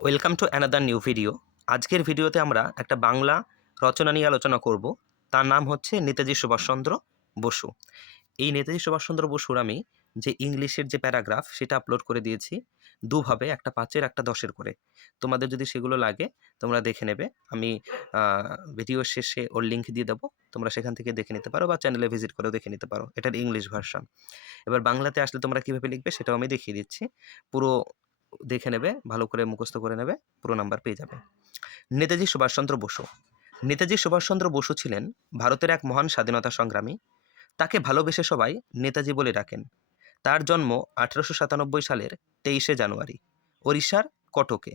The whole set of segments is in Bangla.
Welcome to another new video আজকের ভিডিওতে আমরা একটা বাংলা রচনা নিয়ে আলোচনা করব। তার নাম হচ্ছে নেতাজি সুভাষচন্দ্র বসু। এই নেতাজি সুভাষচন্দ্র বসুর আমি যে ইংলিশের যে প্যারাগ্রাফ, সেটা আপলোড করে দিয়েছি দুভাবে, একটা পাঁচের, একটা দশের করে। তোমাদের যদি সেগুলো লাগে, তোমরা দেখে নেবে। আমি ভিডিও শেষে ওর লিঙ্ক দিয়ে দেবো। তোমরা সেখান থেকে দেখে নিতে পারো বা চ্যানেলে ভিজিট করেও দেখে নিতে পারো। এটার ইংলিশ ভার্সন এবার বাংলাতে আসলে তোমরা কীভাবে লিখবে, সেটাও আমি দেখিয়ে দিচ্ছি। পুরো দেখে নেবে, ভালো করে মুখস্থ করে নেবে, পুরো নাম্বার পেয়ে যাবে। নেতাজি সুভাষচন্দ্র বসু। নেতাজি সুভাষচন্দ্র বসু ছিলেন ভারতের এক মহান স্বাধীনতা সংগ্রামী। তাকে ভালোবেসে সবাই নেতাজি বলে ডাকেন। তার জন্ম আঠেরোশো সাতানব্বই সালের তেইশে জানুয়ারি, ওড়িশার কটকে।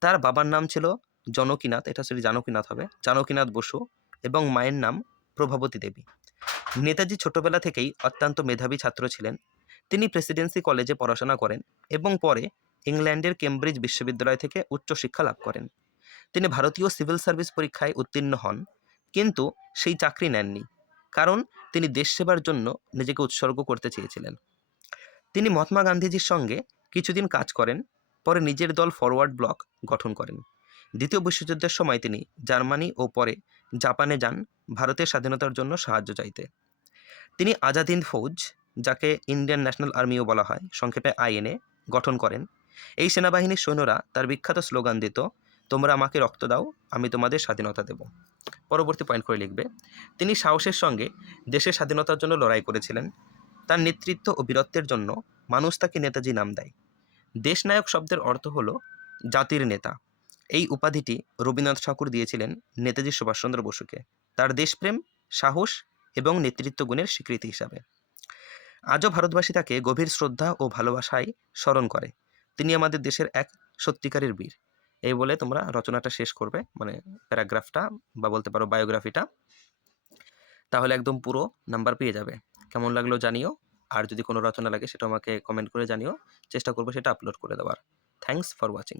তার বাবার নাম ছিল জনকীনাথ, এটা শ্রী জানকীনাথ হবে, জানকীনাথ বসু এবং মায়ের নাম প্রভাবতী দেবী। নেতাজি ছোটবেলা থেকেই অত্যন্ত মেধাবী ছাত্র ছিলেন। তিনি প্রেসিডেন্সি কলেজে পড়াশোনা করেন এবং পরে ইংল্যান্ডের কেমব্রিজ বিশ্ববিদ্যালয় থেকে উচ্চশিক্ষা লাভ করেন। তিনি ভারতীয় সিভিল সার্ভিস পরীক্ষায় উত্তীর্ণ হন, কিন্তু সেই চাকরি নেননি, কারণ তিনি দেশ সেবার জন্য নিজেকে উৎসর্গ করতে চেয়েছিলেন। তিনি মহাত্মা গান্ধীজির সঙ্গে কিছুদিন কাজ করেন, পরে নিজের দল ফরওয়ার্ড ব্লক গঠন করেন। দ্বিতীয় বিশ্বযুদ্ধের সময় তিনি জার্মানি ও পরে জাপানে যান ভারতের স্বাধীনতার জন্য সাহায্য চাইতে। তিনি আজাদ হিন্দ ফৌজ, যাকে ইন্ডিয়ান ন্যাশনাল আর্মিও বলা হয়, সংক্ষেপে আইএনএ, গঠন করেন। এই সেনাবাহিনীর সৈন্যরা তার বিখ্যাত স্লোগান দিত, তোমরা আমাকে রক্ত দাও, আমি তোমাদের স্বাধীনতা দেব। পরবর্তী পয়েন্ট করে লিখবে, তিনি সাহসের সঙ্গে দেশের স্বাধীনতার জন্য লড়াই করেছিলেন। তার নেতৃত্ব ও বীরত্বের জন্য মানুষ তাকে নেতাজি নাম দেয়। দেশনায়ক শব্দের অর্থ হল জাতির নেতা। এই উপাধিটি রবীন্দ্রনাথ ঠাকুর দিয়েছিলেন নেতাজি সুভাষচন্দ্র বসুকে, তার দেশপ্রেম, সাহস এবং নেতৃত্ব গুণের স্বীকৃতি হিসাবে। আজও ভারতবাসী তাকে গভীর শ্রদ্ধা ও ভালোবাসায় স্মরণ করে। তিনি আমাদের দেশের এক সত্যিকারের বীর। এই বলে তোমরা রচনাটা শেষ করবে মানে প্যারাগ্রাফটা বা বলতে পারো বায়োগ্রাফিটা। তাহলে একদম পুরো নাম্বার পেয়ে যাবে। কেমন লাগল জানিও, আর যদি কোনো রচনা লাগে সেটা আমাকে কমেন্ট করে জানিও। চেষ্টা করব সেটা আপলোড করে দেওয়ার। Thanks for watching